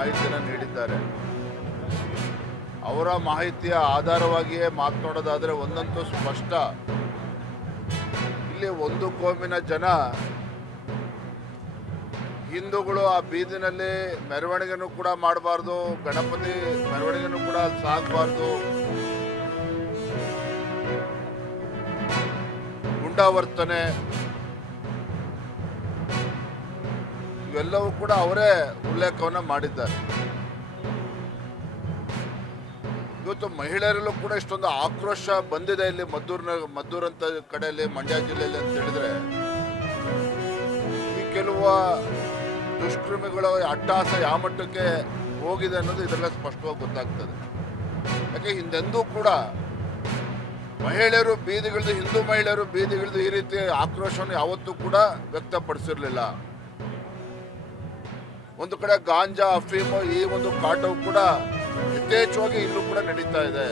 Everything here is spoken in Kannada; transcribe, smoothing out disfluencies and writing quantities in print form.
ಮಾಹಿತಿಯನ್ನು ನೀಡಿದ್ದಾರೆ. ಅವರ ಮಾಹಿತಿಯ ಆಧಾರವಾಗಿಯೇ ಮಾತನಾಡೋದಾದರೆ ಒಂದಂತೂ ಸ್ಪಷ್ಟ, ಇಲ್ಲಿ ಒಂದು ಕೋಮಿನ ಜನ ಹಿಂದೂಗಳು ಆ ಬೀದಿನಲ್ಲಿ ಮೆರವಣಿಗೆನೂ ಕೂಡ ಮಾಡಬಾರ್ದು, ಗಣಪತಿ ಮೆರವಣಿಗೆನೂ ಕೂಡ ಸಾಗಬಾರ್ದು, ಗುಂಡಾವರ್ತನೆ ಇವೆಲ್ಲವೂ ಕೂಡ ಅವರೇ ಉಲ್ಲೇಖವನ್ನು ಮಾಡಿದ್ದಾರೆ. ಇವತ್ತು ಮಹಿಳೆಯರಲ್ಲೂ ಕೂಡ ಇಷ್ಟೊಂದು ಆಕ್ರೋಶ ಬಂದಿದೆ ಇಲ್ಲಿ ಮದ್ದೂರಂತ ಕಡೆಯಲ್ಲಿ, ಮಂಡ್ಯ ಜಿಲ್ಲೆಯಲ್ಲಿ ಅಂತ ಹೇಳಿದ್ರೆ ಈ ಕೆಲವು ದುಷ್ಕರ್ಮಿಗಳ ಅಟ್ಟಹಾಸ ಯಾವ ಮಟ್ಟಕ್ಕೆ ಹೋಗಿದೆ ಅನ್ನೋದು ಇದೆಲ್ಲ ಸ್ಪಷ್ಟವಾಗಿ ಗೊತ್ತಾಗ್ತದೆ. ಯಾಕೆ ಹಿಂದೆಂದೂ ಕೂಡ ಮಹಿಳೆಯರು ಬೀದಿಗಿಳಿದು, ಹಿಂದೂ ಮಹಿಳೆಯರು ಬೀದಿಗಿಳಿದು ಈ ರೀತಿ ಆಕ್ರೋಶವನ್ನು ಯಾವತ್ತೂ ಕೂಡ ವ್ಯಕ್ತಪಡಿಸಿರ್ಲಿಲ್ಲ. ಒಂದು ಕಡೆ ಗಾಂಜಾ, ಅಫೀಮು ಈ ಒಂದು ಕಾಟವು ಕೂಡ ಯಥೇಚ್ಛವಾಗಿ ಇಲ್ಲೂ ಕೂಡ ನಡೀತಾ ಇದೆ.